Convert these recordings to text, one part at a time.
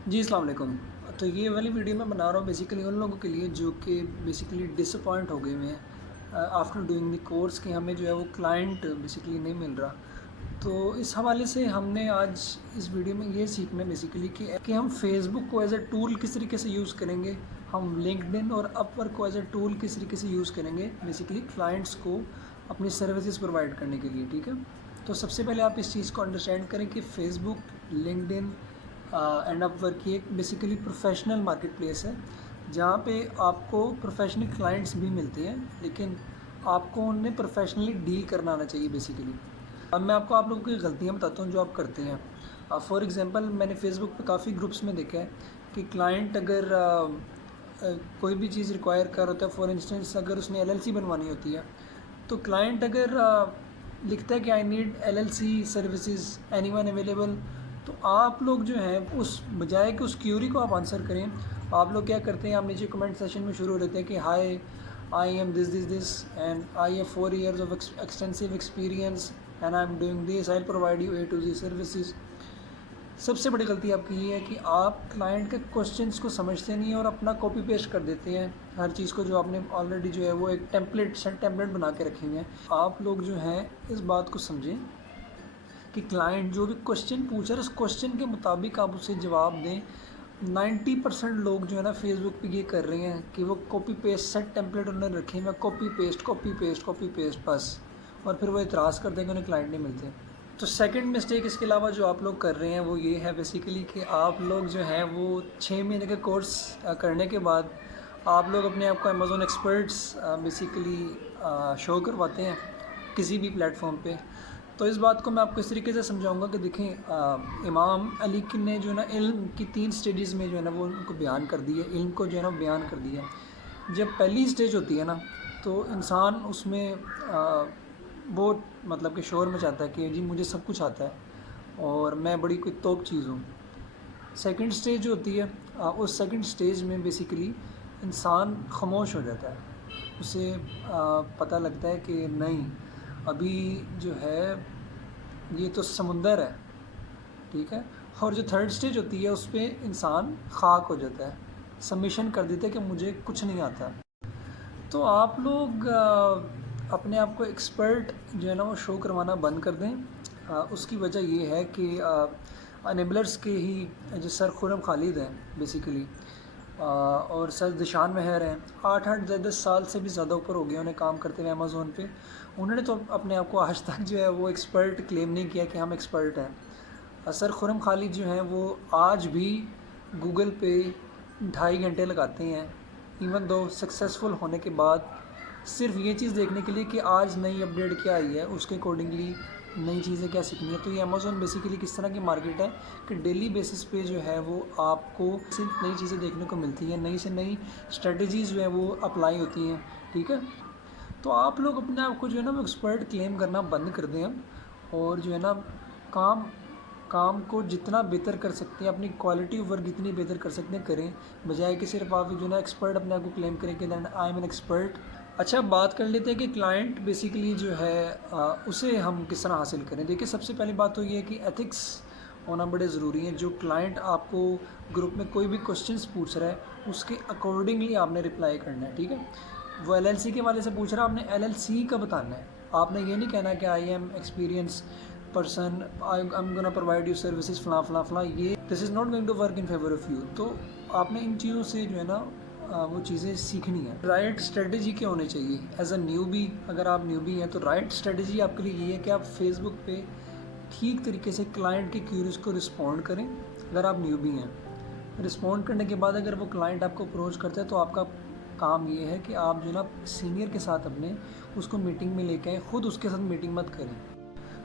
जी, अस्सलाम वालेकुम। तो ये वाली वीडियो मैं बना रहा हूँ बेसिकली उन लोगों के लिए जो कि बेसिकली डिसअपॉइंट हो गए हुए हैं आफ्टर डूइंग द कोर्स कि हमें जो है वो क्लाइंट बेसिकली नहीं मिल रहा। तो इस हवाले से हमने आज इस वीडियो में ये सीखना है बेसिकली कि हम फेसबुक को एज़ अ टूल किस तरीके से यूज़ करेंगे, हम लिंक्डइन और अपवर्क को एज़ अ टूल किस तरीके से यूज़ करेंगे बेसिकली क्लाइंट्स को अपनी सर्विसेज प्रोवाइड करने के लिए, ठीक है? तो सबसे पहले आप इस चीज़ को अंडरस्टैंड करें कि फेसबुक, लिंक्डइन एंड अपवर्क ये एक बेसिकली प्रोफेशनल मार्केट प्लेस है जहाँ पे आपको प्रोफेशनल क्लाइंट्स भी मिलते हैं, लेकिन आपको उनमें प्रोफेशनली डील करना आना चाहिए बेसिकली। अब मैं आपको आप लोगों की गलतियाँ बताता हूँ जो आप करते हैं। फॉर एग्ज़ाम्पल मैंने फ़ेसबुक पे काफ़ी ग्रुप्स में देखा है कि क्लाइंट अगर कोई भी चीज़ रिक्वायर कर होता है, फॉर इंस्टेंस अगर उसने एलएलसी बनवानी होती है, तो क्लाइंट अगर लिखता है कि I need LLC services anyone available, तो आप लोग जो हैं उस बजाय कि उस क्यूरी को आप आंसर करें, आप लोग क्या करते हैं, आप नीचे कमेंट सेशन में शुरू हो रहते हैं कि hi I am this and I have 4 years of extensive experience and I am doing this, I provide you A to Z services. सबसे बड़ी गलती आपकी ये है कि आप क्लाइंट के क्वेश्चंस को समझते नहीं हैं और अपना कॉपी पेस्ट कर देते हैं हर चीज़ को, जो आपने ऑलरेडी जो है वो एक टेम्पलेट बना के रखे हुए हैं। आप लोग जो हैं इस बात को समझें कि क्लाइंट जो भी क्वेश्चन पूछ रहा है उस क्वेश्चन के मुताबिक आप उसे जवाब दें। 90% लोग जो है ना फेसबुक पे ये कर रहे हैं कि वो कॉपी पेस्ट सेट टेम्पलेट उन्होंने रखे हैं, कॉपी पेस्ट बस, और फिर वो इतराज़ करते हैं कि उन्हें क्लाइंट नहीं मिलते। तो सेकंड मिस्टेक इसके अलावा जो आप लोग कर रहे हैं वो ये है बेसिकली कि आप लोग जो हैं वो 6 महीने के कोर्स करने के बाद आप लोग अपने आप को अमेज़ॉन एक्सपर्ट्स बेसिकली शो करवाते हैं किसी भी प्लेटफॉर्म पे। तो इस बात को मैं आपको इस तरीके से समझाऊंगा कि देखें, इमाम अली की ने जो है ना इल्म की 3 स्टेजेस में जो है ना वो उनको बयान कर दिया, इल्म को जो है ना बयान कर दिया। जब पहली स्टेज होती है ना तो इंसान उसमें बहुत मतलब कि शोर मचाता है कि जी मुझे सब कुछ आता है और मैं बड़ी कोई तोप चीज़ हूँ। सेकंड स्टेज जो होती है, उस सेकंड स्टेज में बेसिकली इंसान खामोश हो जाता है, उसे पता लगता है कि नहीं, अभी जो है ये तो समुंदर है, ठीक है। और जो थर्ड स्टेज होती है उस पर इंसान खाक हो जाता है, सबमिशन कर देता है कि मुझे कुछ नहीं आता। तो आप लोग अपने आप को एक्सपर्ट जो है ना वो शो करवाना बंद कर दें। उसकी वजह ये है कि अनेबलर्स के ही जो सर खुरम खालिद हैं बेसिकली, और सर दिशान महर हैं, 8-8 10 10 साल से भी ज़्यादा ऊपर हो गया उन्हें काम करते हुए अमेज़ोन पे। उन्होंने तो अपने आप को आज तक जो है वो एक्सपर्ट क्लेम नहीं किया कि हम एक्सपर्ट हैं। सर खुरम खालिद जो हैं वो आज भी गूगल पे 2.5 घंटे लगाते हैं, इवन दो सक्सेसफुल होने के बाद, सिर्फ ये चीज़ देखने के लिए कि आज नई अपडेट क्या आई है, उसके अकॉर्डिंगली नई चीज़ें क्या सीखनी है। तो ये अमेज़ोन बेसिकली किस तरह की मार्केट है कि डेली बेसिस पे जो है वो आपको सिर्फ नई चीज़ें देखने को मिलती हैं, नई से नई स्ट्रेटजीज़ जो है वो अप्लाई होती हैं, ठीक है। तो आप लोग अपने आप को जो है ना वो एक्सपर्ट क्लेम करना बंद कर दें और जो है ना काम काम को जितना बेहतर कर सकते हैं, अपनी क्वालिटी ऑफ वर्क जितनी बेहतर कर सकते हैं करें, बजाय कि सिर्फ आप जो है ना एक्सपर्ट अपने आप को क्लेम करें कि then I am an expert. अच्छा, बात कर लेते हैं कि क्लाइंट बेसिकली जो है उसे हम किस तरह हासिल करें। देखिए, सबसे पहली बात तो ये है कि एथिक्स होना बड़े ज़रूरी है। जो क्लाइंट आपको ग्रुप में कोई भी क्वेश्चंस पूछ रहा है उसके अकॉर्डिंगली आपने रिप्लाई करना है, ठीक है। वो एलएलसी के वाले से पूछ रहा है, आपने एलएलसी का बताना है। आपने ये नहीं कहना कि I am experience person, I am gonna provide you services फला फला फला, ये this is not going to work in favour of you. तो आपने इन चीज़ों से जो है ना वो चीज़ें सीखनी है। राइट स्ट्रेटजी क्या होनी चाहिए एज अ न्यूबी, अगर आप न्यूबी हैं तो राइट स्ट्रेटजी आपके लिए ये है कि आप फेसबुक पे ठीक तरीके से क्लाइंट के क्यूरीज को रिस्पॉन्ड करें। अगर आप न्यूबी हैं, रिस्पॉन्ड करने के बाद अगर वो क्लाइंट आपको अप्रोच करता है तो आपका काम ये है कि आप जो ना सीनियर के साथ अपने उसको मीटिंग में लेके आएँ, ख़ुद उसके साथ मीटिंग मत करें।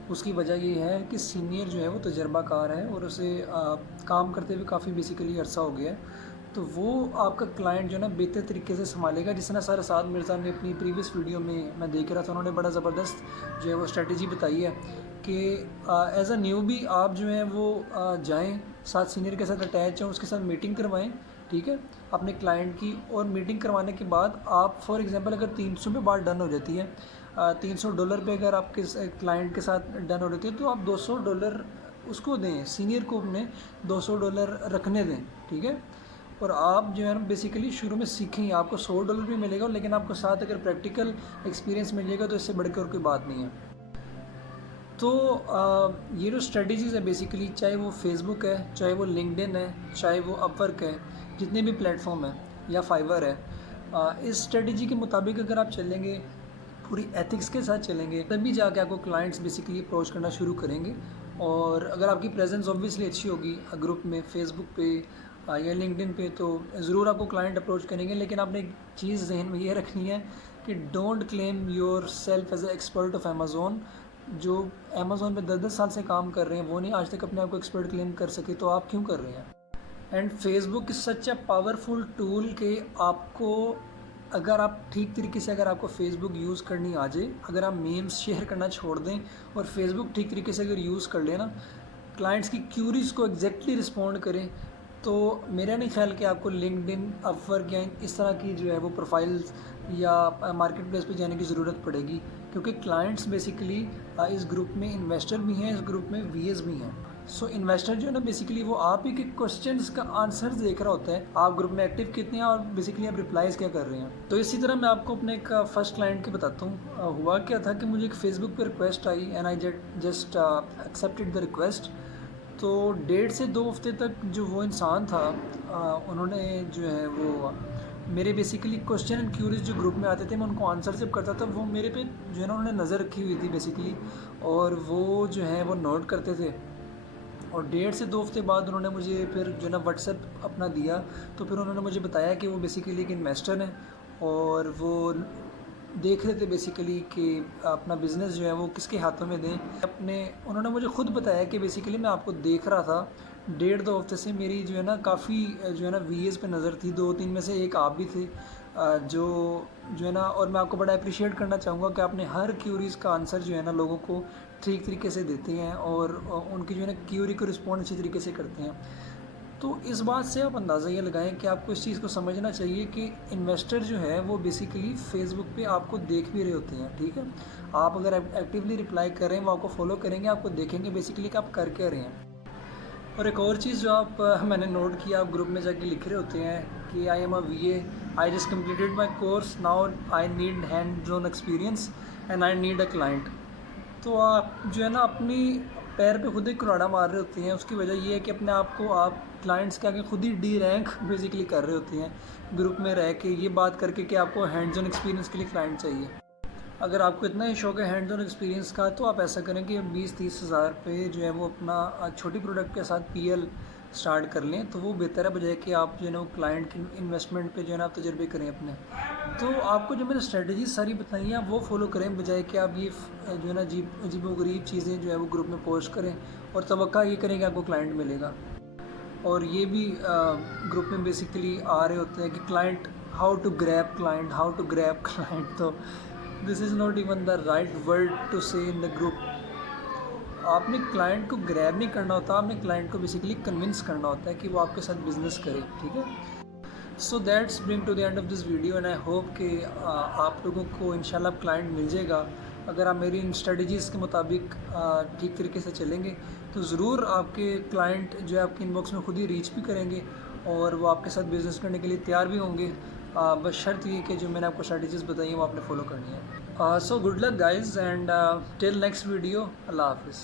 उसकी वजह ये है कि सीनियर जो है वो तजर्बाकार है और उसे काम करते हुए काफ़ी बेसिकली अरसा हो गया है, तो वो आपका क्लाइंट जो है ना बेहतर तरीके से संभालेगा। जिस तरह सर साद मिर्ज़ा ने अपनी प्रीवियस वीडियो में मैं देख रहा था, उन्होंने बड़ा ज़बरदस्त जो है वो स्ट्रेटजी बताई है कि एज़ अ न्यूबी आप जो है वो जाएँ, साथ सीनियर के साथ अटैच हों, उसके साथ मीटिंग करवाएँ, ठीक है, अपने क्लाइंट की। और मीटिंग करवाने के बाद आप फॉर एग्ज़ाम्पल अगर 300 पे बात डन हो जाती है, $300 पे अगर आपके क्लाइंट के साथ डन हो रही है तो आप $200 उसको दें, सीनियर को अपने $200 रखने दें, ठीक है। और आप जो है ना बेसिकली शुरू में सीखेंगे, आपको $100 भी मिलेगा, लेकिन आपको साथ अगर प्रैक्टिकल एक्सपीरियंस मिलेगा तो इससे बढ़कर और कोई बात नहीं है। तो ये जो स्ट्रेटजीज़ है बेसिकली, चाहे वो फेसबुक है, चाहे वो लिंक्डइन है, चाहे वो अपवर्क है, जितने भी प्लेटफॉर्म है या फाइवर है, इस स्ट्रेटजी के मुताबिक अगर आप चलेंगे, पूरी एथिक्स के साथ चलेंगे, तभी जाके आपको क्लाइंट्स बेसिकली अप्रोच करना शुरू करेंगे। और अगर आपकी प्रेजेंस ऑब्वियसली अच्छी होगी ग्रुप में, फेसबुक पे या लिंक्डइन पे, तो ज़रूर आपको क्लाइंट अप्रोच करेंगे। लेकिन आपने एक चीज़ जहन में ये रखनी है कि don't claim yourself as a expert of Amazon. जो अमेज़ोन पे 10-10 साल से काम कर रहे हैं वो नहीं आज तक अपने आप को एक्सपर्ट क्लेम कर सके, तो आप क्यों कर रहे हैं। And Facebook is such a powerful tool कि आपको, अगर आप ठीक तरीके से, अगर आपको फेसबुक यूज़ करनी आ जाए, अगर आप मीम्स शेयर करना छोड़ दें और फेसबुक ठीक तरीके से अगर यूज़ कर लेना, क्लाइंट्स की क्यूरीज़ को एग्जैक्टली रिस्पॉन्ड करें, तो मेरा नहीं ख्याल कि आपको लिंक्डइन, अपवर्क या इस तरह की जो है वो प्रोफाइल्स या मार्केट प्लेस पे जाने की ज़रूरत पड़ेगी। क्योंकि क्लाइंट्स बेसिकली इस ग्रुप में इन्वेस्टर भी हैं, इस ग्रुप में वीएस भी हैं। सो इन्वेस्टर जो है ना बेसिकली वो आप ही के क्वेश्चंस का आंसर देख रहा होता है, आप ग्रुप में एक्टिव कितने हैं और बेसिकली आप रिप्लाईज क्या कर रहे हैं। तो इसी तरह मैं आपको अपने एक फर्स्ट क्लाइंट की बताता हूँ। हुआ क्या था कि मुझे एक फेसबुक पर request I and I just accepted the request. तो 1.5 से 2 हफ्ते तक जो वो इंसान था, उन्होंने जो है वो मेरे बेसिकली क्वेश्चन एंड क्यूरीज जो ग्रुप में आते थे, मैं उनको आंसर जब करता था, वो मेरे पे जो है ना उन्होंने नज़र रखी हुई थी बेसिकली, और वो जो है वो नोट करते थे। और 1.5 से 2 हफ्ते बाद उन्होंने मुझे फिर जो है ना व्हाट्सएप अपना दिया। तो फिर उन्होंने मुझे बताया कि वो बेसिकली एक इन्वेस्टर हैं और वो देख रहे थे बेसिकली कि अपना बिज़नेस जो है वो किसके हाथों में दें अपने। उन्होंने मुझे ख़ुद बताया कि बेसिकली मैं आपको देख रहा था 1.5-2 हफ्ते से, मेरी जो है ना काफ़ी जो है ना वीएस पे नज़र थी, 2-3 में से एक आप भी थे, जो है ना। और मैं आपको बड़ा अप्रिशिएट करना चाहूँगा कि आपने हर क्यूरीज़ का आंसर जो है ना लोगों को ठीक तरीके से देते हैं और उनकी जो है ना क्यूरी को रिस्पॉन्ड अच्छी तरीके से करते हैं। तो इस बात से आप अंदाज़ा ये लगाएं कि आपको इस चीज़ को समझना चाहिए कि इन्वेस्टर जो है वो बेसिकली फेसबुक पे आपको देख भी रहे होते हैं, ठीक है। आप अगर एक्टिवली रिप्लाई कर रहे हैं, वो आपको फॉलो करेंगे, आपको देखेंगे बेसिकली कि आप कर क्या रहे हैं। और एक और चीज़ जो आप मैंने नोट किया, आप ग्रुप में जाके लिख रहे होते हैं कि I am a वीए, I just completed my course, now I need hand on experience and I need a client. तो आप जो है ना अपनी पैर पे खुद ही कुल्हाड़ा मार रहे होते हैं। उसकी वजह ये है कि अपने आप को आप क्लाइंट्स के आगे खुद ही डी रैंक बेसिकली कर रहे होते हैं, ग्रुप में रह के ये बात करके कि आपको हैंड्स ऑन एक्सपीरियंस के लिए क्लाइंट चाहिए। अगर आपको इतना ही शौक है हैंड्स ऑन एक्सपीरियंस का, तो आप ऐसा करें कि 20-30 हज़ार पे जो है वो अपना छोटी प्रोडक्ट के साथ पीएल स्टार्ट कर लें, तो वो बेहतर है बजाय कि आप जो है ना वो क्लाइंट की इन्वेस्टमेंट पे जो है ना आप तजर्बे करें अपने। तो आपको जो मैंने स्ट्रेटजी सारी बताई हैं आप वो फॉलो करें, बजाय कि आप ये जो है ना अजीब व गरीब चीज़ें जो है वो ग्रुप में पोस्ट करें और तवक्का ये करें कि आपको क्लाइंट मिलेगा। और ये भी ग्रुप में बेसिकली आ रहे होते हैं कि client, how to grab client, how to grab client. तो this is not even the right word to say in the group. आपने क्लाइंट को ग्रैब नहीं करना होता, आपने क्लाइंट को बेसिकली कन्विंस करना होता है कि वो आपके साथ बिज़नेस करे, ठीक है। So that's bring to the end of this video and I hope कि आप लोगों को इंशाल्लाह क्लाइंट मिल जाएगा। अगर आप मेरी इन स्ट्रेटजीज़ के मुताबिक ठीक तरीके से चलेंगे तो ज़रूर आपके क्लाइंट जो है आपके इनबॉक्स में खुद ही रीच भी करेंगे और वो आपके साथ बिज़नेस करने के लिए तैयार भी होंगे। बस शर्त ये कि जो मैंने आपको स्ट्रेटजीज़ बताई हैं वो आपने फॉलो करनी है। So good luck guys and till next video, अल्लाह हाफिज़।